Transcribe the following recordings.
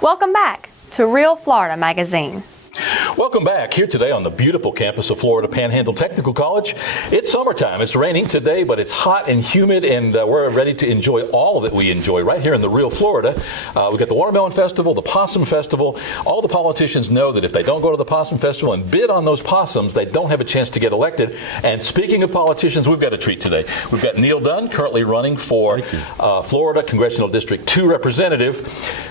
Welcome back to Real Florida Magazine. Welcome back here today on the beautiful campus of Florida Panhandle Technical College. It's summertime. It's raining today, but it's hot and humid, and we're ready to enjoy all that we enjoy right here in the real Florida. We've got the Watermelon Festival, the Possum Festival. All the politicians know that if they don't go to the Possum Festival and bid on those possums, they don't have a chance to get elected. And speaking of politicians, we've got a treat today. We've got Neal Dunn, currently running for Florida Congressional District 2 representative.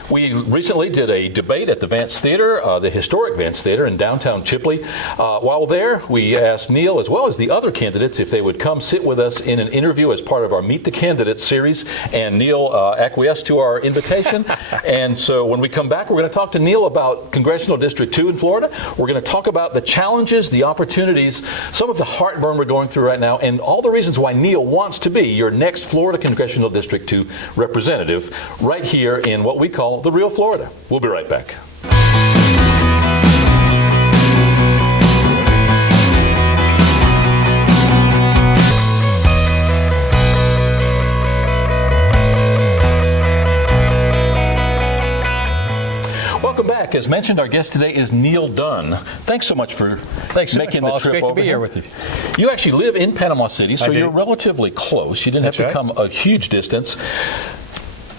We recently did a debate at the Vance Theater, the historic Vance Theater in downtown Chipley. While there, we asked Neal, as well as the other candidates, if they would come sit with us in an interview as part of our Meet the Candidates series. And Neal acquiesced to our invitation. And so when we come back, we're going to talk to Neal about Congressional District 2 in Florida. We're going to talk about the challenges, the opportunities, some of the heartburn we're going through right now, and all the reasons why Neal wants to be your next Florida Congressional District 2 representative right here in what we call the real Florida. We'll be right back. Welcome back. As mentioned, our guest today is Neal Dunn. Thanks so much for making the trip over here. With you. You actually live in Panama City, so you're relatively close. You didn't have to come a huge distance.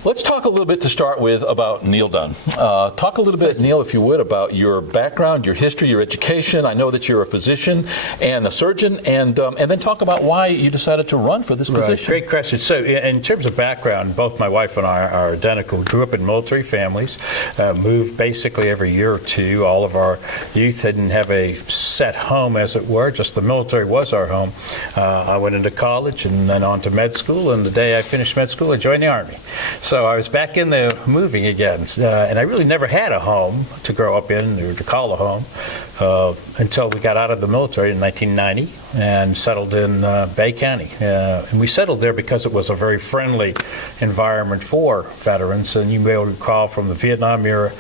Let's talk a little bit to start with about Neal Dunn. Talk a little bit, Neal, if you would, about your background, your history, your education. I know that you're a physician and a surgeon, and then talk about why you decided to run for this position. Great question. So in terms of background, both my wife and I are identical. We grew up in military families, moved basically every year or two. All of our youth didn't have a set home, as it were, just the military was our home. I went into college and then on to med school, and the day I finished med school, I joined the Army. So I was back in the moving again, and I really never had a home to grow up in or to call a home until we got out of the military in 1990 and settled in Bay County. And we settled there because it was a very friendly environment for veterans. And you may recall from the Vietnam era,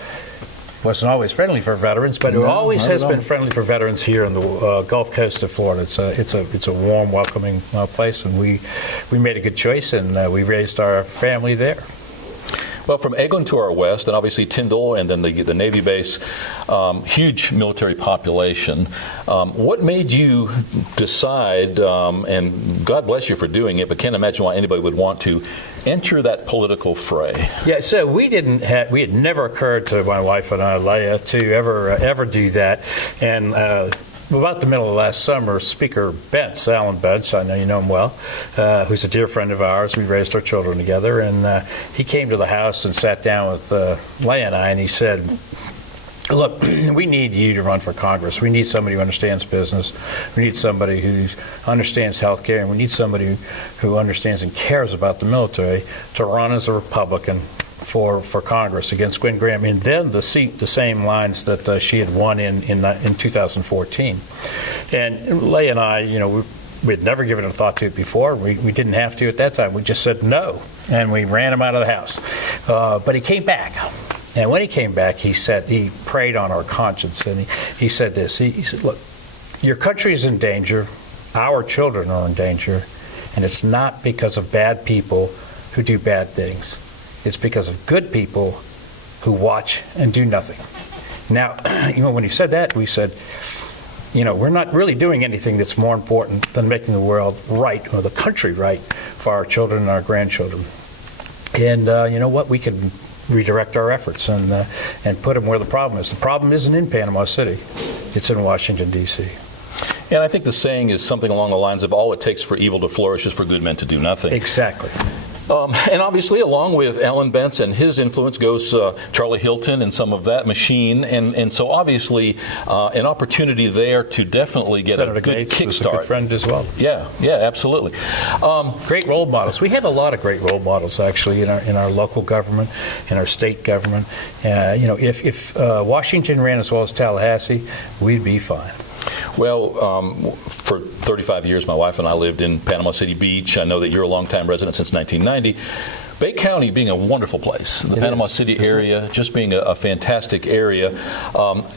wasn't always friendly for veterans, but it always has been friendly for veterans here on the Gulf Coast of Florida. It's a warm, welcoming place, and we made a good choice, and we raised our family there. Well, from Eglin to our west, and obviously Tyndall, and then the Navy base, huge military population. What made you decide, and God bless you for doing it, but can't imagine why anybody would want to enter that political fray? Yeah, so we had never occurred to my wife and I, Leah, to ever do that. And about the middle of last summer, Speaker Bentz, Alan Bentz, I know you know him well, who's a dear friend of ours. We raised our children together, and he came to the house and sat down with Leah and I, and he said, look, we need you to run for Congress. We need somebody who understands business. We need somebody who understands health care, and we need somebody who understands and cares about the military to run as a Republican for Congress against Gwen Graham, and then the same lines that she had won in 2014. And Leigh and I, we had never given a thought to it before. We didn't have to at that time. We just said no, and we ran him out of the house. But he came back. And when he came back, he preyed on our conscience, and he said this. He said, look, your country is in danger. Our children are in danger. And it's not because of bad people who do bad things. It's because of good people who watch and do nothing. Now, when he said that, we said, we're not really doing anything that's more important than making the world right, or the country right, for our children and our grandchildren. And you know what? We can redirect our efforts and put them where the problem is. The problem isn't in Panama City. It's in Washington, D.C. And I think the saying is something along the lines of all it takes for evil to flourish is for good men to do nothing. Exactly. And obviously, along with Alan Bentz and his influence goes Charlie Hilton and some of that machine. And so obviously, an opportunity there to definitely get Senator a good Gates was a kickstart. good friend as well. Yeah, absolutely. Great role models. We have a lot of great role models, actually, in our local government, in our state government. If Washington ran as well as Tallahassee, we'd be fine. Well, for 35 years, my wife and I lived in Panama City Beach. I know that you're a longtime resident since 1990. Bay County being a wonderful place, the Panama City area just being a fantastic area.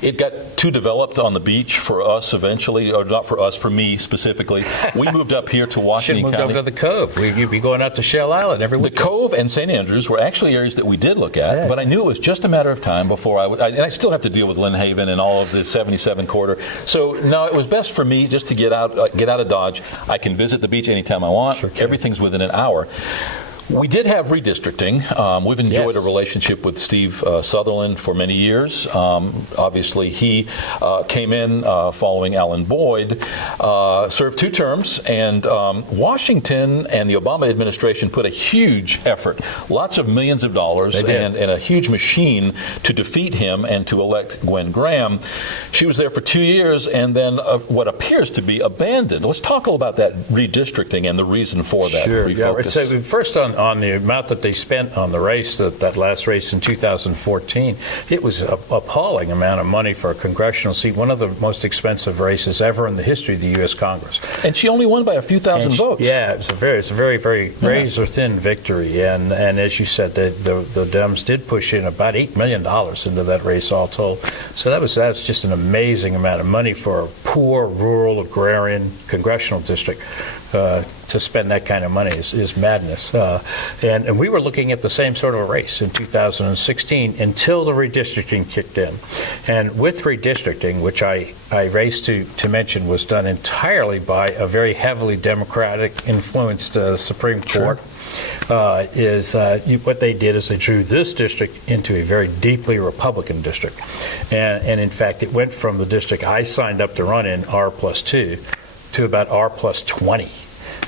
It got too developed on the beach for us eventually, or not for us, for me specifically. We moved up here to Washington Moved County. over to the Cove. You'd be going out to Shell Island every week. The Cove and St. Andrews were actually areas that we did look at, but I knew it was just a matter of time before and I still have to deal with Lynn Haven and all of the 77 corridor. So no, it was best for me just to get out of Dodge. I can visit the beach anytime I want. Sure can. Everything's within an hour. We did have redistricting. We've enjoyed a relationship with Steve Southerland for many years. Obviously, he came in following Alan Boyd, served 2 terms, and Washington and the Obama administration put a huge effort, lots of millions of dollars, and a huge machine to defeat him and to elect Gwen Graham. She was there for 2 years and then what appears to be abandoned. Let's talk a little about that redistricting and the reason for that refocus. So first on the amount that they spent on the race, that last race in 2014, it was an appalling amount of money for a congressional seat, one of the most expensive races ever in the history of the U.S. Congress. And she only won by a few thousand votes. Yeah, it's a very razor-thin victory. And as you said, the Dems did push in about $8 million into that race all told. So that's just an amazing amount of money for a poor, rural, agrarian congressional district. To spend that kind of money is madness. And we were looking at the same sort of a race in 2016 until the redistricting kicked in. And with redistricting, which I raised to mention was done entirely by a very heavily Democratic-influenced Supreme Court, what they did is they drew this district into a very deeply Republican district. And in fact, it went from the district I signed up to run in, R+2, to about R+20.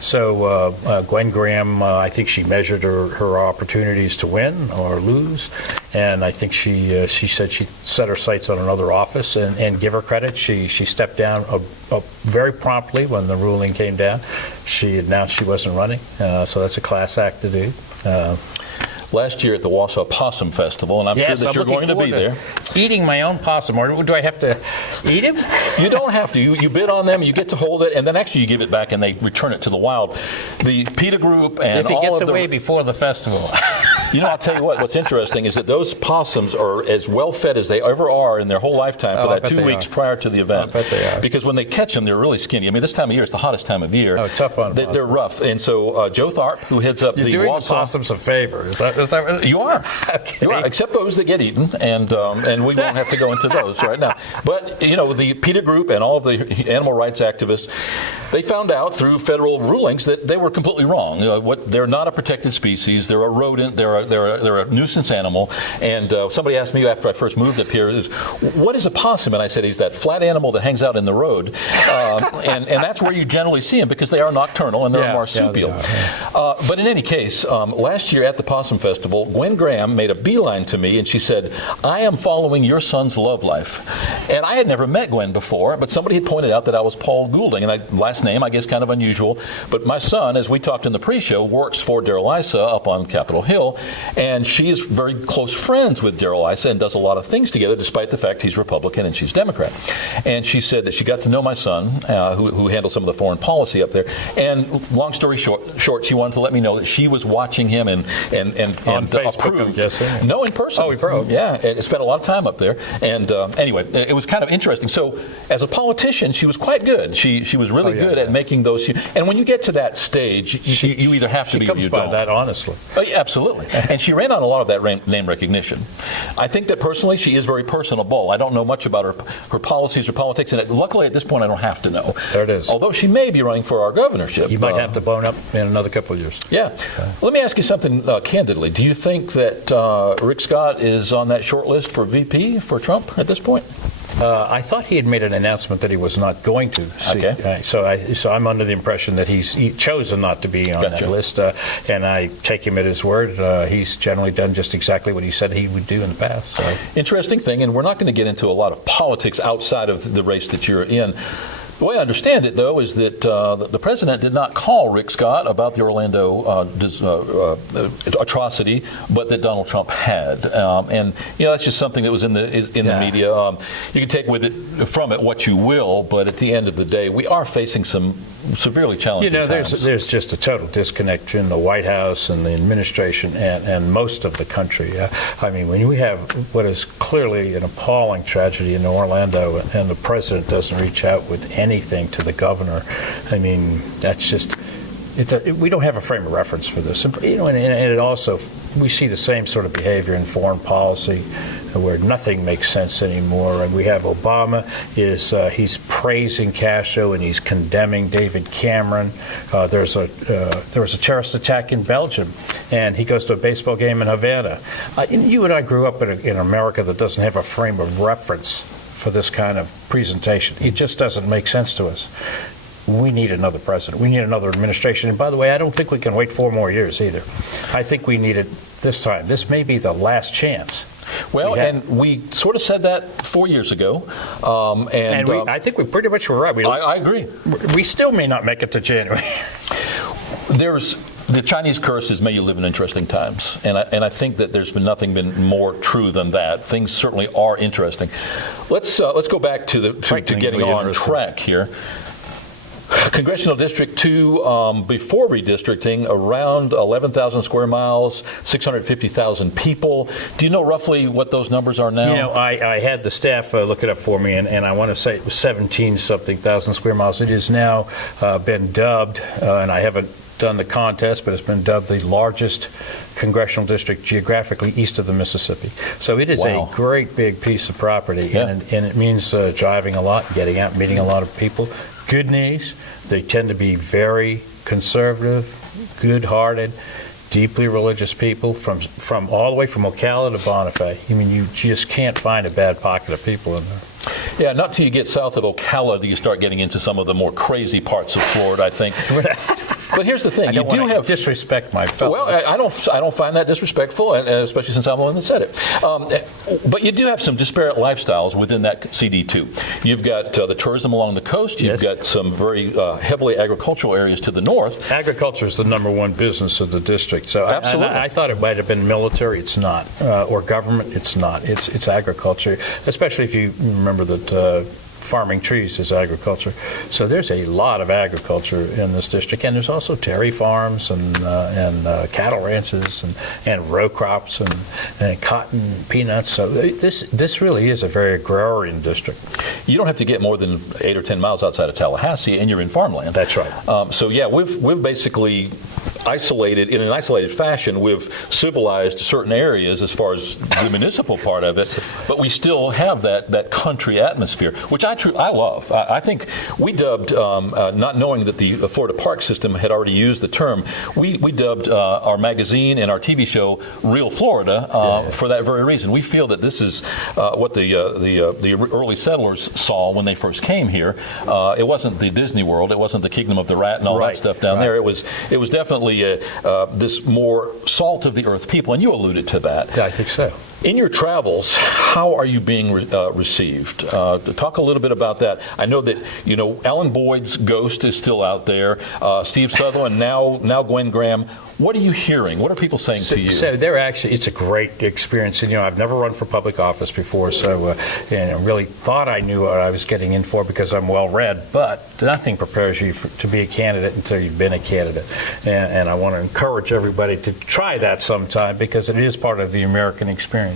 So Gwen Graham, I think she measured her opportunities to win or lose, and I think she said she set her sights on another office. And give her credit, she stepped down very promptly when the ruling came down. She announced she wasn't running, so that's a class act to do. Last year at the Wausau Possum Festival, and I'm sure that you're going to be there. Eating my own possum, or do I have to eat him? You don't have to. You bid on them, you get to hold it, and then actually you give it back and they return it to the wild. The PETA group and if he gets away before the festival. I'll tell you what's interesting is that those possums are as well fed as they ever are in their whole lifetime for that 2 weeks prior to the event. I bet they are. Because when they catch them, they're really skinny. I mean, this time of year is the hottest time of year. Oh, tough on them. They're rough. And so Joe Tharp, who heads up You're the doing Wausau... the possums a favor. Is that right? You are. Okay. You are, except those that get eaten, and we won't have to go into those right now. But, the PETA group and all of the animal rights activists, they found out through federal rulings that they were completely wrong. They're not a protected species. They're a rodent. They're a nuisance animal. And somebody asked me after I first moved up here, what is a possum? And I said, he's that flat animal that hangs out in the road. And that's where you generally see them because they are nocturnal and they're a marsupial. But in any case, last year at the Possum Festival, Gwen Graham made a beeline to me and she said, I am following your son's love life. And I had never met Gwen before, but somebody had pointed out that I was Paul Goulding. And last name, I guess, kind of unusual. But my son, as we talked in the pre-show, works for Darrell Issa up on Capitol Hill. And she's very close friends with Darrell Issa and does a lot of things together, despite the fact he's Republican and she's Democrat. And she said that she got to know my son, who handles some of the foreign policy up there. And long story short, she wanted to let me know that she was watching him and on Facebook, approved. I'm guessing. No, in person. Oh, we probed. Yeah, it spent a lot of time up there. And anyway, it was kind of interesting. So as a politician, she was quite good. She was really good at making those. And when you get to that stage, you either have to be or you don't. She comes by that honestly. Oh, yeah, absolutely. And she ran on a lot of that name recognition. I think that personally, she is very personable. I don't know much about her policies or politics, and luckily at this point, I don't have to know. There it is. Although she may be running for our governorship. You might have to bone up in another couple of years. Yeah. Let me ask you something candidly. Do you think that Rick Scott is on that short list for VP for Trump at this point? I thought he had made an announcement that he was not going to. Okay. So I'm under the impression that he's chosen not to be on that list, and I take him at his word. He's generally done just exactly what he said he would do in the past. So. Interesting thing, and we're not going to get into a lot of politics outside of the race that you're in. The way I understand it, though, is that the president did not call Rick Scott about the Orlando atrocity, but that Donald Trump had. And that's just something that was in the media. You can take from it what you will, but at the end of the day, we are facing some severely challenging times. There's just a total disconnect between the White House and the administration and most of the country. I mean, when we have what is clearly an appalling tragedy in Orlando and the president doesn't reach out with anything to the governor, I mean, that's just... we don't have a frame of reference for this. And it also, we see the same sort of behavior in foreign policy where nothing makes sense anymore. And we have Obama, he's praising Castro and he's condemning David Cameron. There was a terrorist attack in Belgium, and he goes to a baseball game in Havana. You and I grew up in America that doesn't have a frame of reference for this kind of presentation. It just doesn't make sense to us. We need another president. We need another administration. And by the way, I don't think we can wait 4 more years either. I think we need it this time. This may be the last chance. Well, and we sort of said that 4 years ago. I think we pretty much were right. I agree. We still may not make it to January. The Chinese curse is, may you live in interesting times. And I think that there's been nothing more true than that. Things certainly are interesting. Let's go back to getting on track here. Congressional District 2, before redistricting, around 11,000 square miles, 650,000 people. Do you know roughly what those numbers are now? I had the staff look it up for me, and I want to say it was 17-something thousand square miles. It has now been dubbed, and I haven't done the contest, but it's been dubbed the largest congressional district geographically east of the Mississippi. So it is a great big piece of property, yeah. and it means driving a lot, getting out, meeting a lot of people. Good news, they tend to be very conservative, good-hearted, deeply religious people from all the way from Ocala to Bonifay. I mean, you just can't find a bad pocket of people in there. Yeah, not till you get south of Ocala do you start getting into some of the more crazy parts of Florida, I think. But here's the thing: you do have disrespect my fellows. Well, I don't find that disrespectful, and especially since I'm the one that said it. But you do have some disparate lifestyles within that CD2. You've got the tourism along the coast. You've got some very heavily agricultural areas to the north. Agriculture is the #1 business of the district. So absolutely, I thought it might have been military. It's not, or government. It's not. It's agriculture, especially if you remember that. Farming trees is agriculture. So there's a lot of agriculture in this district, and there's also dairy farms and cattle ranches and row crops and cotton, peanuts. So this really is a very agrarian district. You don't have to get more than 8 or 10 miles outside of Tallahassee, and you're in farmland. That's right. So yeah, we've basically isolated, in an isolated fashion, we've civilized certain areas as far as the municipal part of it, but we still have that country atmosphere, which I love. I think we dubbed, not knowing that the Florida Park System had already used the term, we dubbed our magazine and our TV show Real Florida for that very reason. We feel that this is what the early settlers saw when they first came here. It wasn't the Disney World, it wasn't the Kingdom of the Rat and all that stuff down there. It was definitely this more salt of the earth people, and you alluded to that. Yeah, I think so. In your travels, how are you being received? Talk a little bit about that. I know that Alan Boyd's ghost is still out there. Steve Southerland, now Gwen Graham. What are you hearing? What are people saying to you? So it's a great experience. And, I've never run for public office before, so I really thought I knew what I was getting in for because I'm well-read, but nothing prepares you to be a candidate until you've been a candidate. And I want to encourage everybody to try that sometime because it is part of the American experience.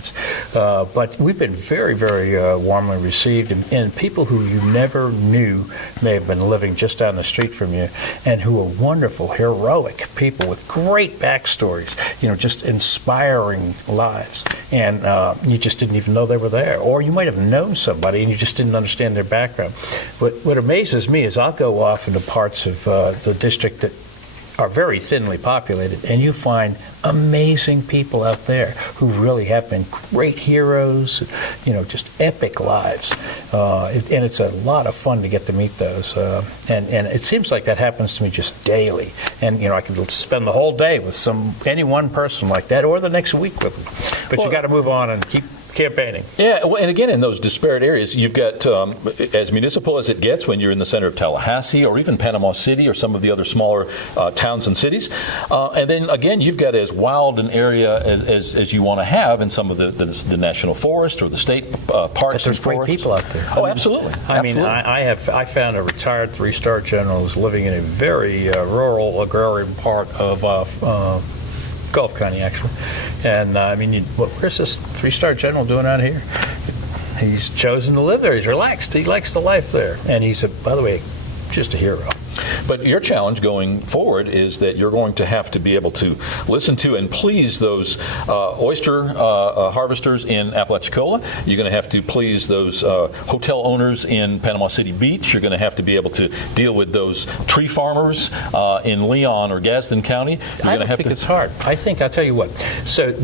But we've been very, very warmly received, and people who you never knew may have been living just down the street from you and who are wonderful, heroic people with great backstories, just inspiring lives. And you just didn't even know they were there. Or you might have known somebody and you just didn't understand their background. But what amazes me is I'll go off into parts of the district that are very thinly populated, and you find amazing people out there who really have been great heroes, just epic lives. And it's a lot of fun to get to meet those. And it seems like that happens to me just daily. And, I could spend the whole day with any one person like that or the next week with them. But you got to move on and keep campaigning. Yeah, well, and again, in those disparate areas, you've got as municipal as it gets when you're in the center of Tallahassee or even Panama City or some of the other smaller towns and cities. And then, again, you've got as wild an area as you want to have in some of the national forest or the state parks But there's and great forests. people out there. Oh, absolutely. I mean, I found a retired 3-star general who's living in a very rural agrarian part of Gulf County, actually. And I mean, where's this 3-star general doing out here? He's chosen to live there. He's relaxed. He likes the life there. And he's, by the way, just a hero. But your challenge going forward is that you're going to have to be able to listen to and please those oyster harvesters in Apalachicola. You're going to have to please those hotel owners in Panama City Beach. You're going to have to be able to deal with those tree farmers in Leon or Gadsden County. I don't think it's hard. I think, I'll tell you what. So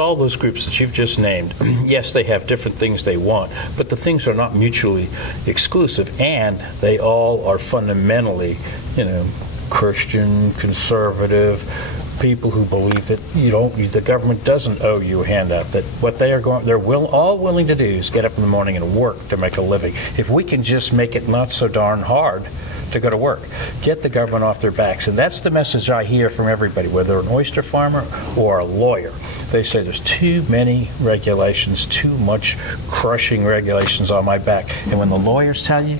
all those groups that you've just named, yes, they have different things they want, but the things are not mutually exclusive, and they all are fundamentally, Christian, conservative, people who believe that the government doesn't owe you a handout. That what they're all willing to do is get up in the morning and work to make a living. If we can just make it not so darn hard to go to work, get the government off their backs, and that's the message I hear from everybody, whether an oyster farmer or a lawyer. They say there's too many regulations, too much crushing regulations on my back, and when the lawyers tell you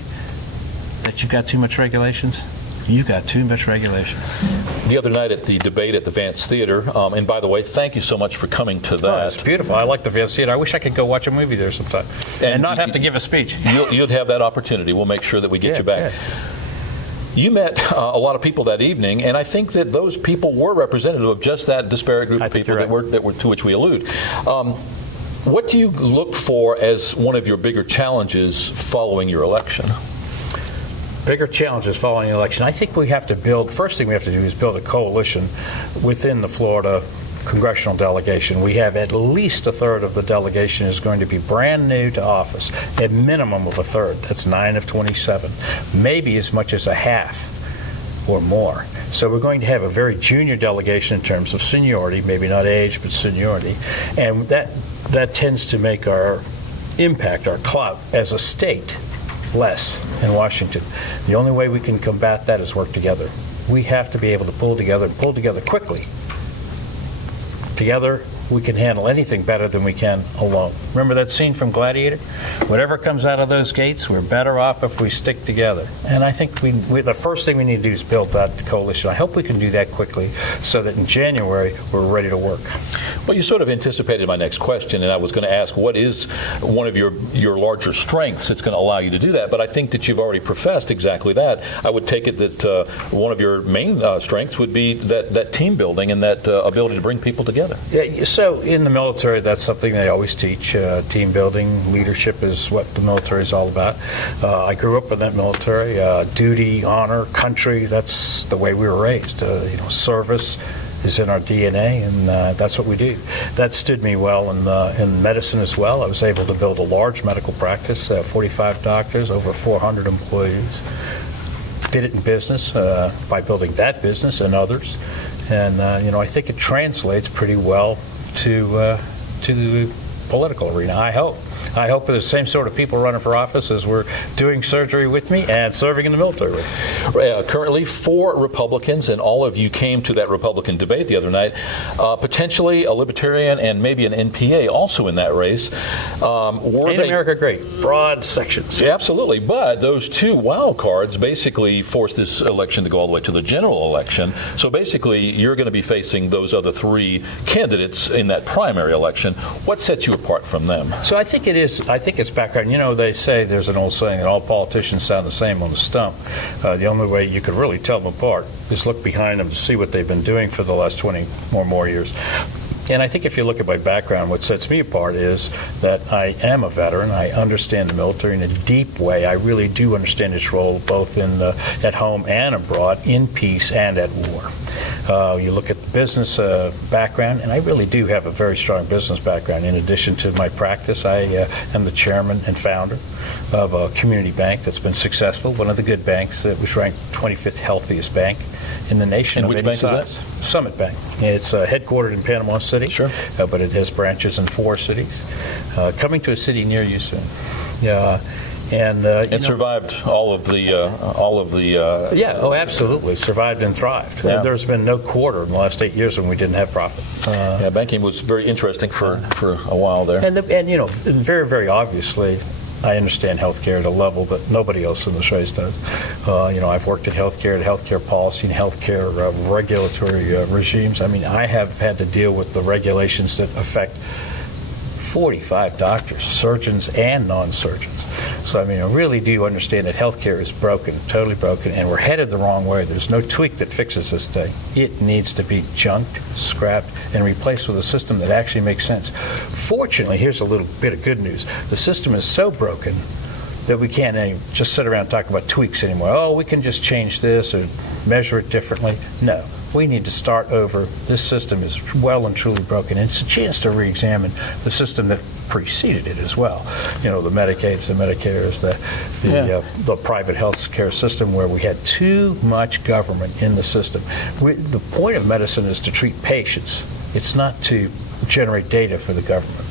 that you've got too much regulations, you got too much regulation. The other night at the debate at the Vance Theater, and by the way, thank you so much for coming to that. Oh, it's beautiful. I like the Vance Theater. I wish I could go watch a movie there sometime and not have to give a speech. You'll have that opportunity. We'll make sure that we get you back. Yeah. You met a lot of people that evening, and I think that those people were representative of just that disparate group of people that were to which we allude. What do you look for as one of your bigger challenges following your election? Bigger challenges following the election. I think we have to first thing we have to do is build a coalition within the Florida Congressional delegation. We have at least a third of the delegation is going to be brand new to office, a minimum of a third. That's 9 of 27, maybe as much as a half or more. So we're going to have a very junior delegation in terms of seniority, maybe not age, but seniority. And that tends to make our impact, our clout as a state, less in Washington. The only way we can combat that is work together. We have to be able to pull together quickly. Together, we can handle anything better than we can alone. Remember that scene from Gladiator? Whatever comes out of those gates, we're better off if we stick together. And I think the first thing we need to do is build that coalition. I hope we can do that quickly so that in January, we're ready to work. Well, you sort of anticipated my next question, and I was going to ask what is one of your larger strengths that's going to allow you to do that, but I think that you've already professed exactly that. I would take it that one of your main strengths would be that team building and that ability to bring people together. Yeah, so in the military, that's something they always teach. Team building, leadership is what the military is all about. I grew up in that military. Duty, honor, country, that's the way we were raised. Service is in our DNA, and that's what we do. That stood me well in medicine as well. I was able to build a large medical practice, 45 doctors, over 400 employees. Did it in business by building that business and others. And I think it translates pretty well to the political arena, I hope. I hope the same sort of people running for office as were doing surgery with me and serving in the military with me. Currently 4 Republicans, and all of you came to that Republican debate the other night. Potentially a Libertarian and maybe an NPA also in that race. Made America great. Broad sections. Yeah, absolutely. But those 2 wild cards basically forced this election to go all the way to the general election. So basically, you're going to be facing those other 3 candidates in that primary election. What sets you apart from them? So I think it's background. They say there's an old saying that all politicians sound the same on the stump. The only way you could really tell them apart is look behind them to see what they've been doing for the last 20 or more years. And I think if you look at my background, what sets me apart is that I am a veteran. I understand the military in a deep way. I really do understand its role both at home and abroad, in peace and at war. You look at the business background, and I really do have a very strong business background. In addition to my practice, I am the chairman and founder of a community bank that's been successful, one of the good banks. It was ranked 25th healthiest bank in the nation. And which bank size. is that? Summit Bank. It's headquartered in Panama City, Sure. But it has branches in 4 cities. Coming to a city near you soon. And survived all of the. yeah, oh, absolutely. Survived and thrived. Yeah. There's been no quarter in the last 8 years when we didn't have profit. Yeah, banking was very interesting for a while there. And very, very obviously, I understand healthcare at a level that nobody else in the Shays does. I've worked at healthcare policy and healthcare regulatory regimes. I mean, I have had to deal with the regulations that affect 45 doctors, surgeons and non-surgeons. So, I mean, I really do understand that healthcare is broken, totally broken, and we're headed the wrong way. There's no tweak that fixes this thing. It needs to be junked, scrapped, and replaced with a system that actually makes sense. Fortunately, here's a little bit of good news. The system is so broken that we can't just sit around and talk about tweaks anymore. Oh, we can just change this or measure it differently. No. We need to start over. This system is well and truly broken. And it's a chance to re-examine the system that preceded it as well. The Medicaids, the Medicares, the private health care system where we had too much government in the system. The point of medicine is to treat patients. It's not to generate data for the government.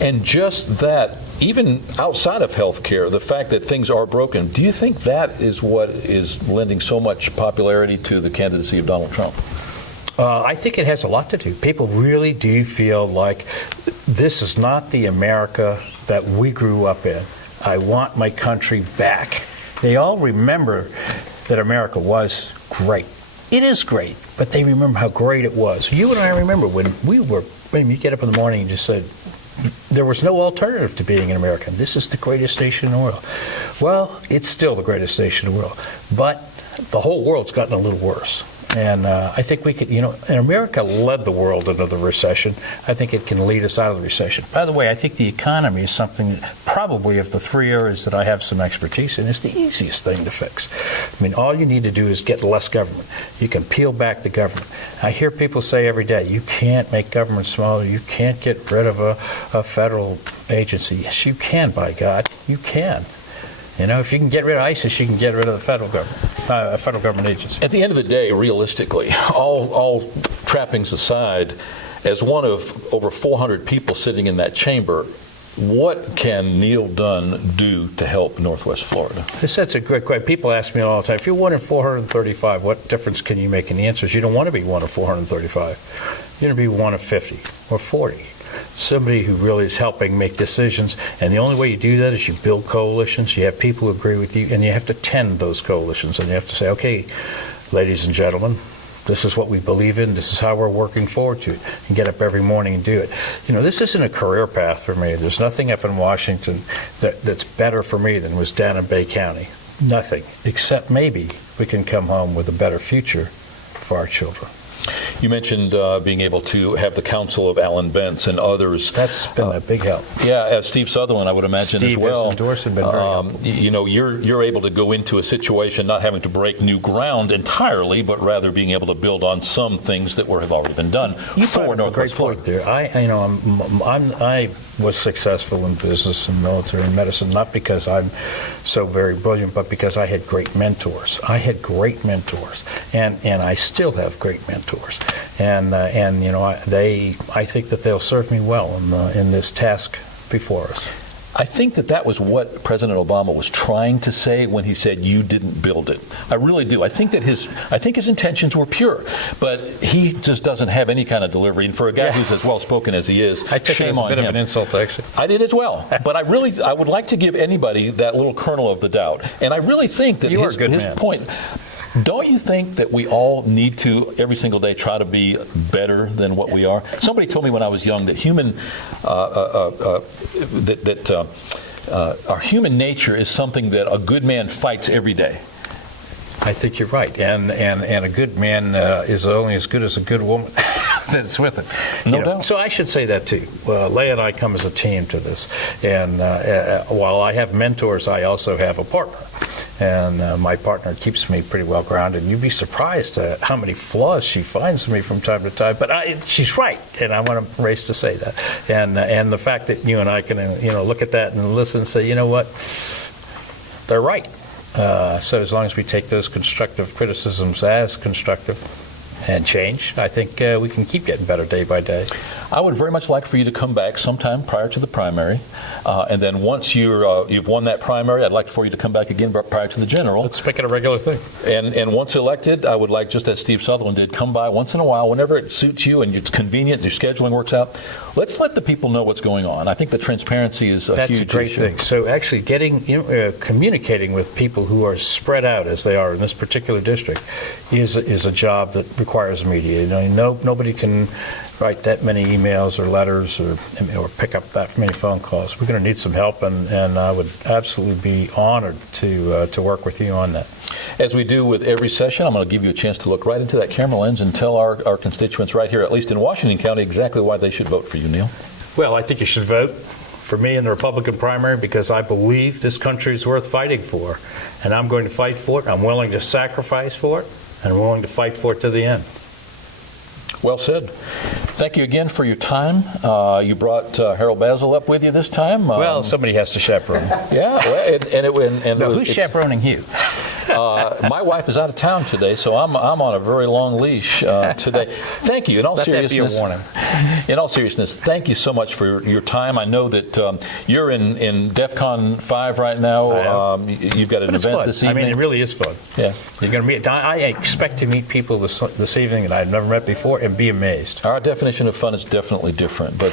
And just that, even outside of healthcare, the fact that things are broken, do you think that is what is lending so much popularity to the candidacy of Donald Trump? I think it has a lot to do. People really do feel like this is not the America that we grew up in. I want my country back. They all remember that America was great. It is great, but they remember how great it was. You and I remember when you get up in the morning and just said, there was no alternative to being an American. This is the greatest nation in the world. Well, it's still the greatest nation in the world, but the whole world's gotten a little worse. And I think we could, and America led the world into the recession. I think it can lead us out of the recession. By the way, I think the economy is something that probably of the 3 areas that I have some expertise in is the easiest thing to fix. I mean, all you need to do is get less government. You can peel back the government. I hear people say every day, you can't make government smaller. You can't get rid of a federal agency. Yes, you can, by God. You can. If you can get rid of ISIS, you can get rid of the federal government agency. At the end of the day, realistically, all trappings aside, as one of over 400 people sitting in that chamber, what can Neal Dunn do to help Northwest Florida? That's a great question. People ask me all the time, if you're one in 435, what difference can you make? And the answer is you don't want to be one of 435. You're going to be one of 50 or 40. Somebody who really is helping make decisions, and the only way you do that is you build coalitions, you have people who agree with you, and you have to tend those coalitions, and you have to say, okay, ladies and gentlemen, this is what we believe in, this is how we're working forward to it, and get up every morning and do it. This isn't a career path for me. There's nothing up in Washington that's better for me than was down in Bay County. Nothing, except maybe we can come home with a better future for our children. You mentioned being able to have the counsel of Alan Bentz and others. That's been a big help. Yeah, as Steve Southerland, I would imagine as well. Steve has endorsed and been very helpful. You're able to go into a situation not having to break new ground entirely, but rather being able to build on some things that have already been done for Northwest Florida. There, I was successful in business and military and medicine not because I'm so very brilliant, but because I had great mentors. I had great mentors, and I still have great mentors, and I think that they'll serve me well in this task before us. I think that was what President Obama was trying to say when he said you didn't build it. I really do. I think his intentions were pure, but he just doesn't have any kind of delivery. And for a guy who's as well spoken as he is, I took it as a bit of an insult, actually. I did as well. But I would like to give anybody that little kernel of the doubt. And I really think that his point. Don't you think that we all need to every single day try to be better than what we are? Somebody told me when I was young that our human nature is something that a good man fights every day. I think you're right, and a good man is only as good as a good woman. that's with it. No doubt. So I should say that too. Leah and I come as a team to this, and while I have mentors, I also have a partner. And my partner keeps me pretty well grounded. You'd be surprised at how many flaws she finds in me from time to time. But she's right, and I want to race to say that. And the fact that you and I can look at that and listen and say, you know what, they're right. So as long as we take those constructive criticisms as constructive and change, I think we can keep getting better day by day. I would very much like for you to come back sometime prior to the primary, and then once you've won that primary, I'd like for you to come back again prior to the general. Let's make it a regular thing. And once elected, I would like, just as Steve Southerland did, come by once in a while, whenever it suits you and it's convenient, your scheduling works out. Let's let the people know what's going on. I think the transparency is a huge issue. That's a great thing. So actually communicating with people who are spread out as they are in this particular district is a job that requires media. Nobody can write that many emails or letters or pick up that many phone calls. We're going to need some help, and I would absolutely be honored to work with you on that. As we do with every session, I'm going to give you a chance to look right into that camera lens and tell our constituents right here, at least in Washington County, exactly why they should vote for you, Neal. Well, I think you should vote for me in the Republican primary because I believe this country is worth fighting for, and I'm going to fight for it. I'm willing to sacrifice for it, and I'm willing to fight for it to the end. Well said. Thank you again for your time. You brought Harold Basil up with you this time. Well, somebody has to chaperone. Yeah, well, Who's chaperoning you? My wife is out of town today, so I'm on a very long leash today. Thank you. In all seriousness, that be a warning. In all seriousness, thank you so much for your time. I know that you're in DEF CON 5 right now. You've got an event this evening. I mean, it really is fun. Yeah, you're going to meet. I expect to meet people this evening that I've never met before and be amazed. Our definition of fun is definitely different. But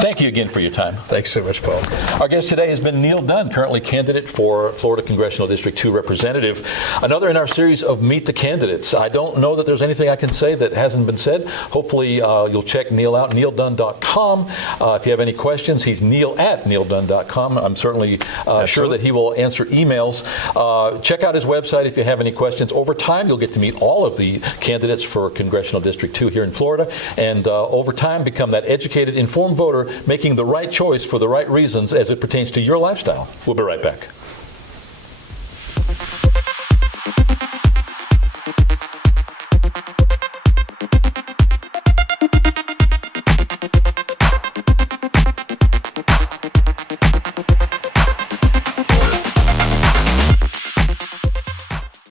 thank you again for your time. Thanks so much, Paul. Our guest today has been Neal Dunn, currently candidate for Florida Congressional District 2 representative. Another in our series of Meet the Candidates. I don't know that there's anything I can say that hasn't been said. Hopefully you'll check Neal out, nealdunn.com. If you have any questions, he's neal@nealdunn.com. I'm certainly sure that he will answer emails. Check out his website if you have any questions. Over time, you'll get to meet all of the candidates for Congressional District 2 here in Florida, and over time become that educated, informed voter making the right choice for the right reasons as it pertains to your lifestyle. We'll be right back.